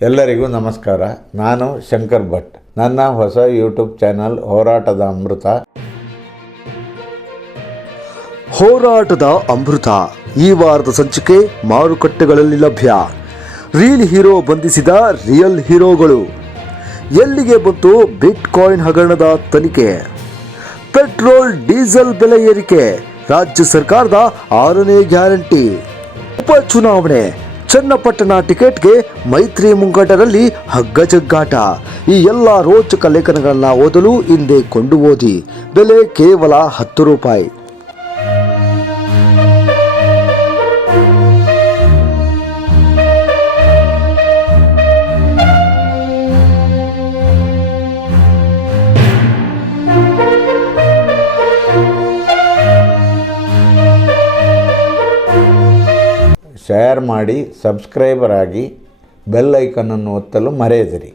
ಎಲ್ಲರಿಗೂ ನಮಸ್ಕಾರ. ನಾನು ಶಂಕರ್ ಭಟ್. ನನ್ನ ಹೊಸ ಯೂಟ್ಯೂಬ್ ಚಾನಲ್ ಹೋರಾಟದ ಅಮೃತ. ಹೋರಾಟದ ಅಮೃತ ಈ ವಾರದ ಸಂಚಿಕೆ ಮಾರುಕಟ್ಟೆಗಳಲ್ಲಿ ಲಭ್ಯ. ರೀಲ್ ಹೀರೋ ಬಂಧಿಸಿದ ರಿಯಲ್ ಹೀರೋಗಳು. ಎಲ್ಲಿಗೆ ಬಂತು ಬಿಟ್ ಕಾಯಿನ್ ಹಗರಣದ ತನಿಖೆ? ಪೆಟ್ರೋಲ್ ಡೀಸೆಲ್ ಬೆಲೆ ಏರಿಕೆ ರಾಜ್ಯ ಸರ್ಕಾರದ 6ನೇ ಗ್ಯಾರಂಟಿ. ಉಪಚುನಾವಣೆ ಚನ್ನಪಟ್ಟಣ ಟಿಕೆಟ್ಗೆ ಮೈತ್ರಿ ಮುಂಗಡರಲ್ಲಿ ಹಗ್ಗಜಗ್ಗಾಟ. ಈ ಎಲ್ಲ ರೋಚಕ ಲೇಖನಗಳನ್ನು ಓದಲು ಹಿಂದೆ ಕೊಂಡು ಓದಿ. ಬೆಲೆ ಕೇವಲ 10 ರೂಪಾಯಿ. ಶೇರ್ ಮಾಡಿ, ಸಬ್ಸ್ಕ್ರೈಬರ್ ಆಗಿ, ಬೆಲ್ ಐಕನನ್ನು ಒತ್ತಲು ಮರೆಯದಿರಿ.